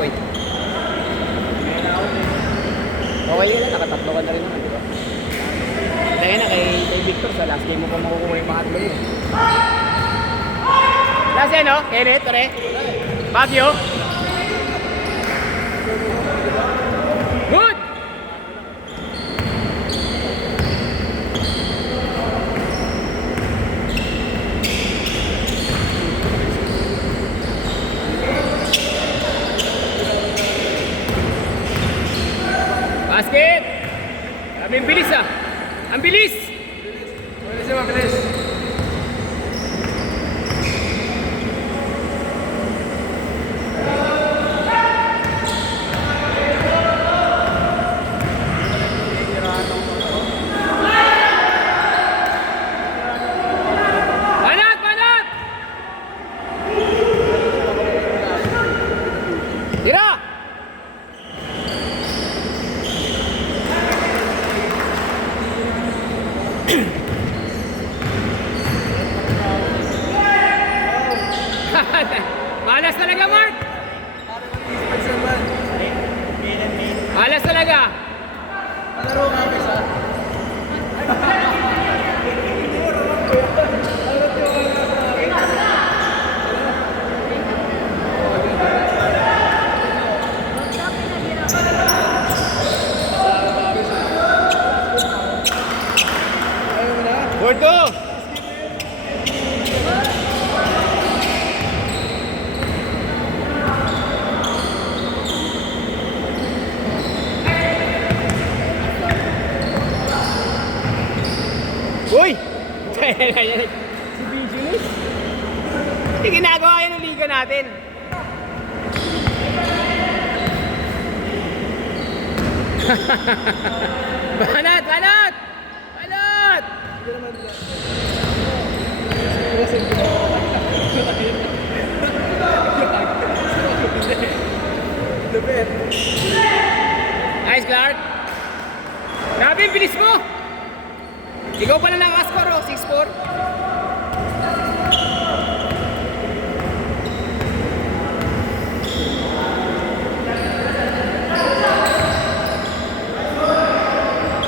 point. Okay lang, nakatatlo ka na rin naman, di ba? Kaya na kay Victor, sa last game mo pa makukuha yung mga atlo mo. Last yan, no? Kenneth, tore. Baguio. Good! Basket! Ang bilis ah! Ang bilis! Mabilis yun, mabilis. Banat! Banat! Tira! Malas talaga, Mark! Malas talaga! Malaro nga, bisa. Gordo! Uy! Si Vigilis. Hindi ginagawa yan ng liga natin. Banat! Banat! Banat! Nice, Clark. Grabe, bilis mo! Ikaw pa na nakascore, oh, 6-4.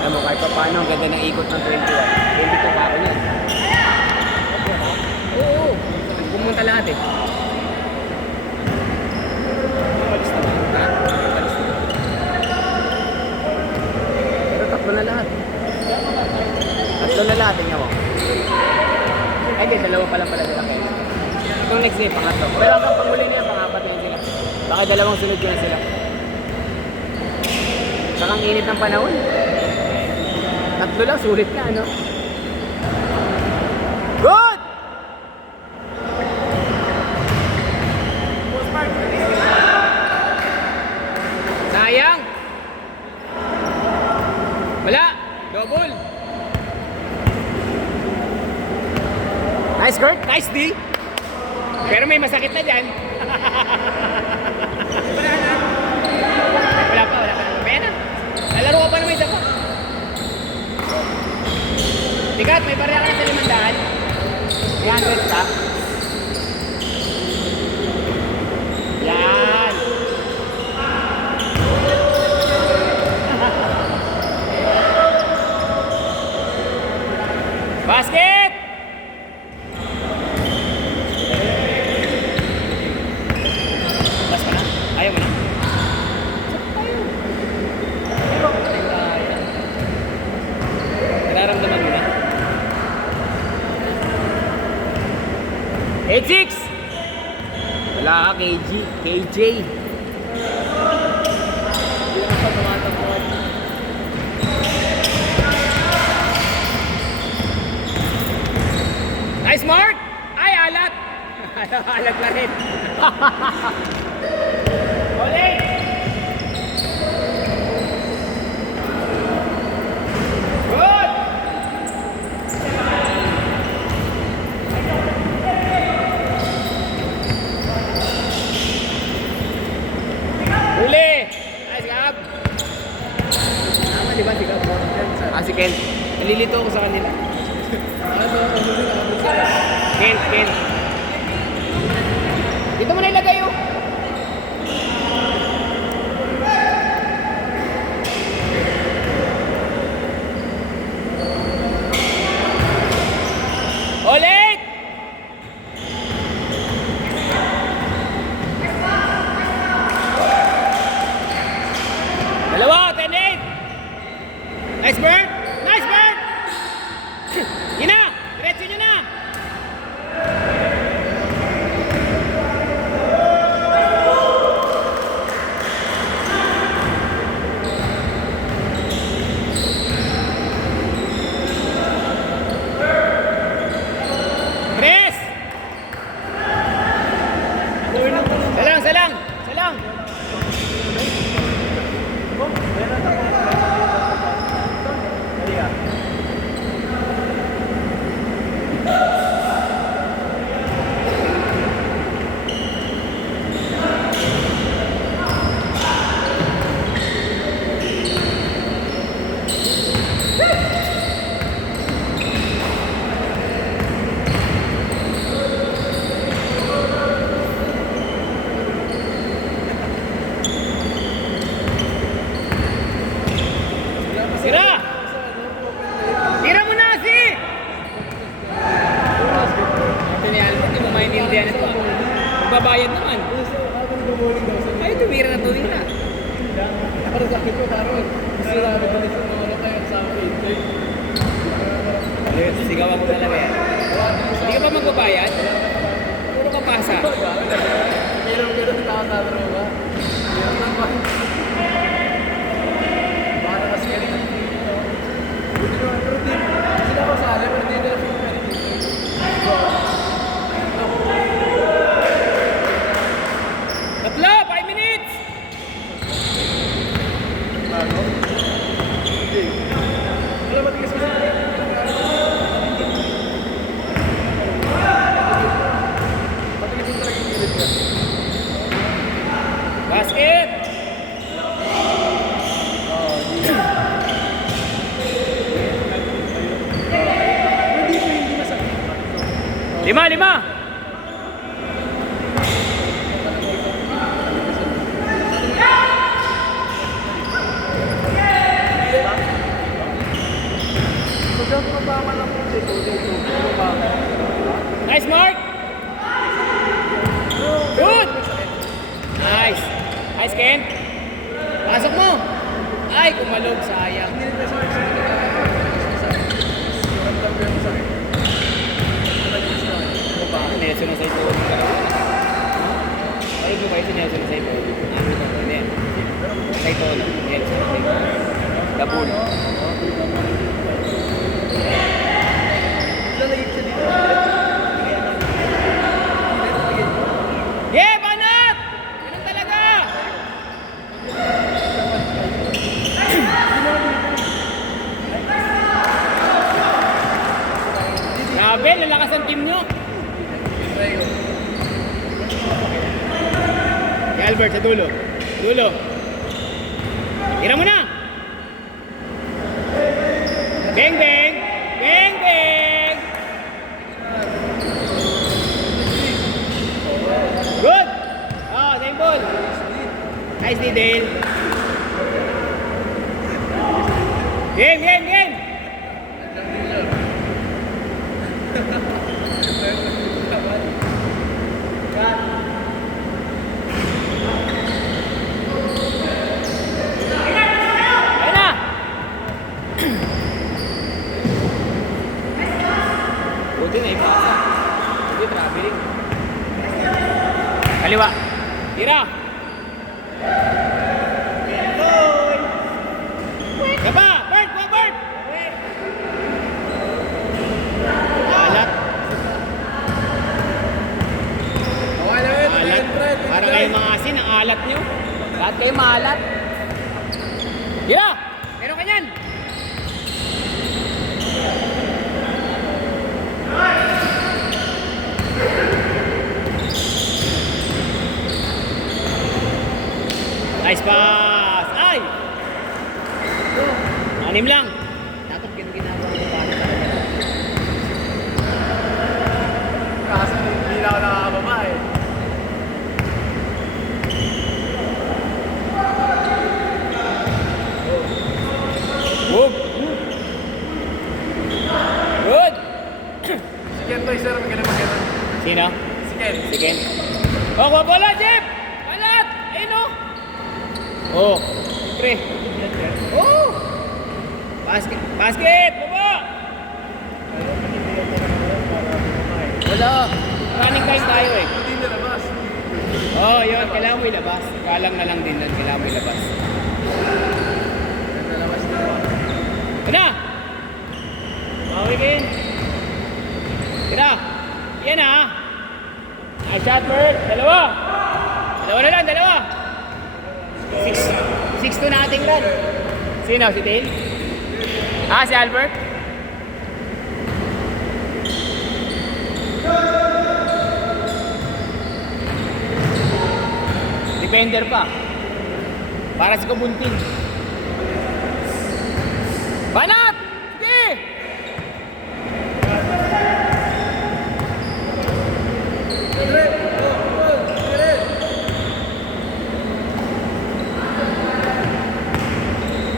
Alam mo, kahit pa paano, ang ganda ng ikot ng 21. 22 pa ako niyan. Oo, pumunta lahat eh. Palis na ba? Ha? Palis na. Pero tatlo na lahat. Tatlo na lahat, tingnan mo. Ay, di, dalawa pa lang pala sila kayo. Itong next day, pangatlo. Pero hanggang panghuli na yan, pangapat na yan sila. Baka dalawang sunod yan sila. Saka ang init ng panahon. Tatlo lang, sulit na, ano? Good! Sayang! Wala! Double! Nice, Kurt. Nice, D. Pero may masakit na dyan. Wala pa. Mamaya na. Nalaro ka pa naman isa pa. Tikat, may pareha ka na sa 500. 300 ka. Yan. Basket! Ayaw mo na? Nararamdaman mo na? 8-6! Wala ka, KJ. Nice, Mark! Ay, alat! Alat na rin. Ole! Good! Uli! Nice, Gab! Tama, di ba? Si Gab? Si Ken. Nalilito ako sa kanila. Ken. Dito mo na ilagay, oh. Tira! Tira mo na kasi! Ito ni Albert, hindi mo maintindihan ito ah. Magbabayad naman. Ay, tumira na tumira. Para sa akin ko, parang gusto namin na isang mga kayo sa akin. Sigawan mo talaga yan. Hindi ka pa magbabayad? Puro ka pasa. Pero nakakadaro ba? Meron lang ba? Baka kasi galing ang team ito. Pero team, sila ko sali, pero hindi nila feel very Tatlo! 5 minutes! Bago? Hindi. Wala matigas mo sila. Matigas mo talaga yung pilit niya. Basket! Hindi masakit. 5! Sobrang mababa lang po dito. Nice, Mark! Good! Nice! Nice, Ken! Pasok mo! Ay, kumalog, sayang. Hindi rin kasi masakit. Ramdam ko yung masakit. Talagang masakit. Nelson na sa ito. Ay, ko kayo si Nelson na sa ito. Hindi. Sa ito, Nelson na sa ito. Dabul. Lalagay siya dito. Yeah, banat! Ganun talaga! Grabe, lalakas ang team nyo. Si Albert sa dulo. Dulo. Tira mo na! Bang, bang! Bang, bang! Good! Oh, same ball. Nice, Dale. Game, game, game! Ayun na! Buti na ipasa. Buti traveling. Kaliwa. Tira! Gaba! Bert! Go, Bert! Alat. Alat. Para kayo mga asin, ang alat nyo. Lahat kayo maalat. Tira! Meron ka yan! Nice pass! Ay! 6 lang. Dapat ginagawa ko para sa kanya. Kaso hindi na ako nakakababa eh. Move! Good! Si Ken to, sir, magaling magkita. Sino? Si Ken. Si Ken. Oh, wala, Jeff! Balat! Ayun o! Oh, pre. Oh! Basket! Basket! Baba! Wala. Running time tayo eh. Hindi nalabas. Oh, yun. Kailangan mo ilabas. Galang na lang din nun. Kailangan mo ilabas. Nalabas na. Ito na! Bawi Ken. Tira! Yan na! Nice shot, Bert! Dalawa! Dalawa na lang, dalawa! 6'2 na ating run. Sino? Si Tail? Ah, si Albert? Defender pa. Para si Kabuntin. Banat! Sige!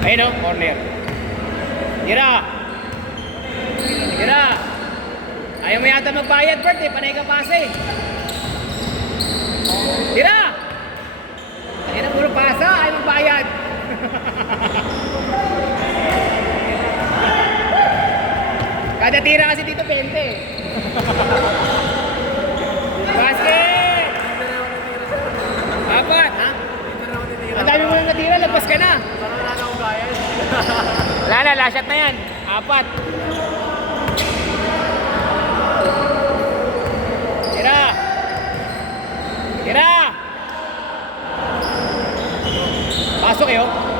Ayun o, corner. Tira! Tira! Ayaw mo yata magbayad, Bert eh. Panay ka pase. Tira! Ayun na, puro pasa. Ayaw magbayad. Kada tira kasi dito 20. Basket! Apat, ha? Ang dami mo yung natira, lagpas ka na. Wala na, last shot na yan. Apat. Tira! Tira! Pasok eh, oh.